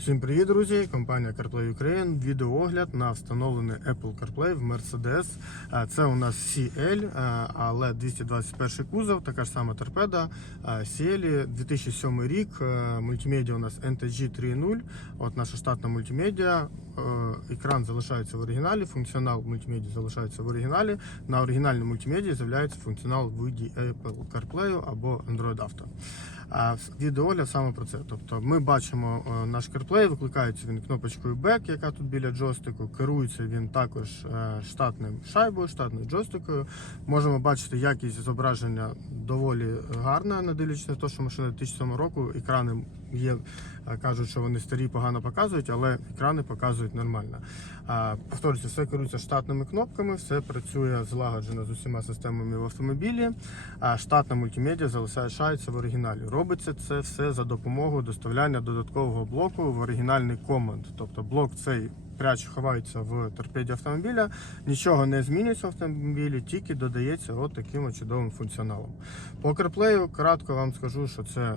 Усім привіт, друзі! Компанія CarPlay Ukraine. Відеоогляд на встановлений Apple CarPlay в Mercedes. Це у нас CL, але 221 кузов, така ж сама торпеда. CL 2007 рік. Мультимедіа у нас NTG 3.0. От наша штатна мультимедіа. Екран залишається в оригіналі, функціонал мультимедіа залишається в оригіналі. На оригінальній мультимедії з'являється функціонал в виді Apple CarPlay або Android Auto. А відеоогляд саме про це. Тобто ми бачимо е, наш CarPlay, викликається він кнопочкою Back, яка тут біля джойстику. Керується він також е, штатним шайбою, штатною джойстикою. Можемо бачити якість зображення доволі гарна, не дивлячись на те, що машина 2007 року екрани є. е, Кажуть, що вони старі погано показують, але екрани показують нормально. Повторюся, все керується штатними кнопками, все працює злагоджено з усіма системами в автомобілі. А штатна мультимедіа залишається в оригіналі. Робиться це все за допомогою доставляння додаткового блоку в оригінальний команд. Тобто блок цей пряч ховається в торпеді автомобіля, нічого не змінюється в автомобілі, тільки додається от таким чудовим функціоналом. По CarPlay кратко вам скажу, що це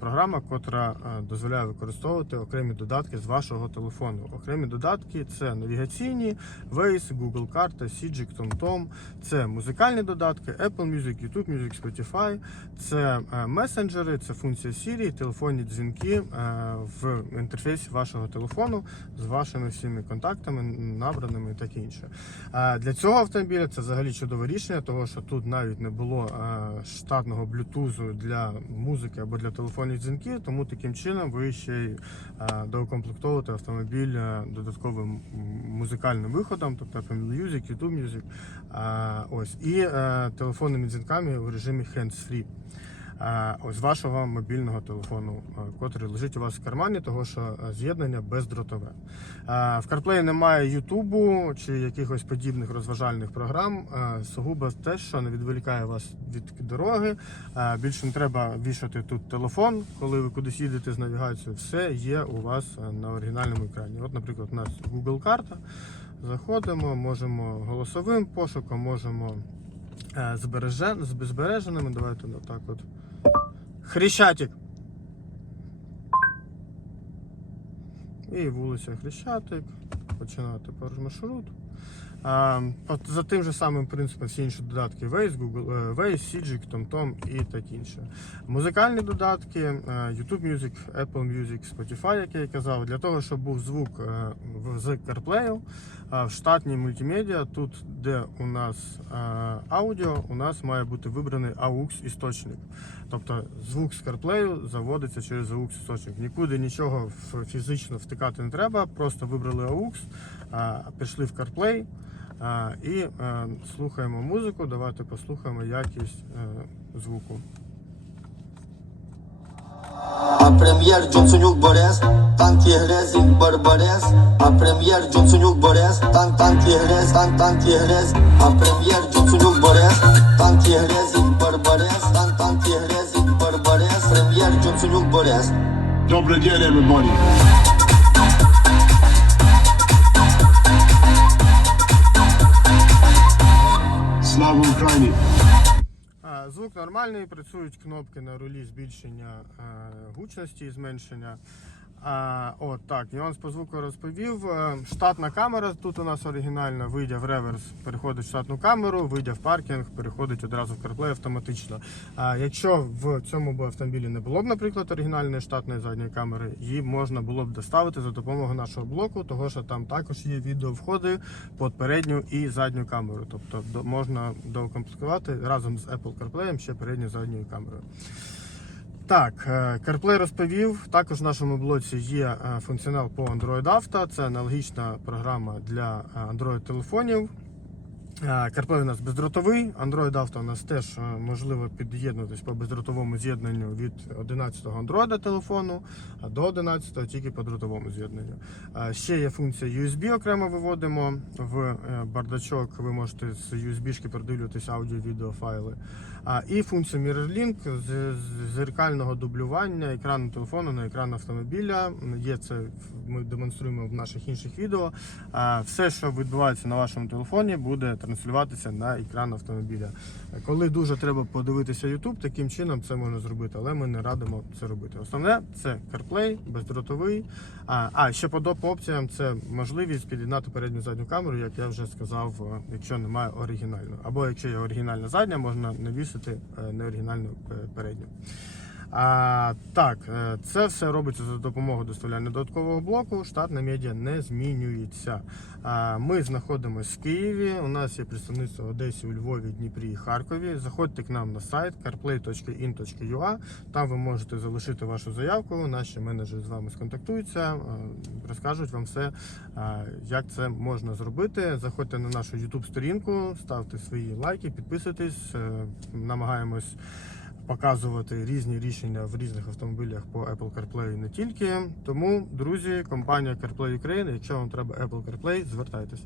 програма, котра е, дозволяє використовувати окремі додатки з вашого телефону. Окремі додатки це навігаційні, Waze, Google карта, Sijik, TomTom, це музикальні додатки, Apple Music, YouTube Music, Spotify, це е, месенджери, це функція Siri, телефонні дзвінки е, в інтерфейсі вашого телефону з вашими всіми контактами, набраними і таке інше. Для цього автомобіля це взагалі чудове рішення, тому що тут навіть не було штатного блютузу для музики або для телефонних дзвінків, тому таким чином ви ще й доукомплектовуєте автомобіль додатковим музикальним виходом, тобто Apple Music, YouTube Music, ось, і е, телефонними дзвінками в режимі hands-free. З вашого мобільного телефону, е, котрий лежить у вас в кармані, того що е, з'єднання бездротове. В CarPlay немає Ютубу чи якихось подібних розважальних програм. Е, Сугубо те, що не відволікає вас від дороги. Більше не треба вішати тут телефон, коли ви кудись їдете з навігацією. Все є у вас на оригінальному екрані. От, наприклад, у нас Google карта. Заходимо, можемо голосовим пошуком, можемо збереженими. Давайте отак от. Хрещатик. І вулиця Хрещатик. Починати перш маршрут. От за тим же самим принципом всі інші додатки Waze, Google, е, Waze, Sijik, TomTom і так інше. Музикальні додатки, е, YouTube Music, Apple Music, Spotify, як я казав, для того, щоб був звук е, з CarPlay, в штатній мультимедіа, тут, де у нас аудіо, у нас має бути вибраний AUX істочник. Тобто звук з CarPlay заводиться через AUX істочник. Нікуди нічого фізично втикати не треба, просто вибрали AUX, пішли в CarPlay. І е, слухаємо музику. Давайте послухаємо якість е, звуку. А прем'єр Джонсонюк Борис, танки грезі, барбарес, а прем'єр Джонсонюк Борис, тан танки грез, тан танки грез, а прем'єр Джонсонюк Борис, танки грезі, барбарес, тан танки грезі, барбарес, прем'єр Джонсонюк Борис. Добрый день, everybody. Слава Звук нормальний, працюють кнопки на рулі збільшення е, гучності і зменшення. А, от так, нюанс по звуку розповів. Е, Штатна камера тут у нас оригінальна, вийде в реверс, переходить в штатну камеру, вийде в паркінг, переходить одразу в CarPlay автоматично. А якщо в цьому автомобілі не було б, наприклад, оригінальної штатної задньої камери, її можна було б доставити за допомогою нашого блоку, того що там також є відеовходи під передню і задню камеру. Тобто можна доукомплектувати разом з Apple CarPlay ще передню задньою камерою. Так, е, CarPlay розповів. Також в нашому блоці є е, функціонал по Android Auto. Це аналогічна програма для е, Android телефонів. Е, CarPlay у нас бездротовий, Android Auto у нас теж можливо під'єднуватись по бездротовому з'єднанню від 11-го Android телефону до 11-го тільки по дротовому з'єднанню. Ще є функція USB окремо виводимо в бардачок. Ви можете з USB-шки продивлюватись аудіо-відео файли. І функція MirrorLink з, зеркального дублювання екрану телефону на екран автомобіля. Є це ми демонструємо в наших інших відео. Все, що відбувається на вашому телефоні, буде транслюватися на екран автомобіля. Коли дуже треба подивитися YouTube, таким чином це можна зробити, але ми не радимо це робити. Основне це CarPlay, бездротовий. А, а ще по доп опціям це можливість під'єднати передню задню камеру, як я вже сказав, е, якщо немає оригінальної. Або якщо є оригінальна задня, можна навісити е, неоригінальну е, передню. А, так, е, це все робиться за допомогою доставляння додаткового блоку. Штатна медіа не змінюється. А, ми знаходимося в Києві. У нас є представництво в Одесі, у Львові, Дніпрі і Харкові. Заходьте к нам на сайт carplay.in.ua. Там ви можете залишити вашу заявку. Наші менеджери з вами сконтактуються, е, розкажуть вам все, е, як це можна зробити. Заходьте на нашу YouTube сторінку, ставте свої лайки, підписуйтесь. Намагаємось показувати різні рішення в різних автомобілях по Apple CarPlay не тільки. Тому, друзі, компанія CarPlay Ukraine, якщо вам треба Apple CarPlay, звертайтесь.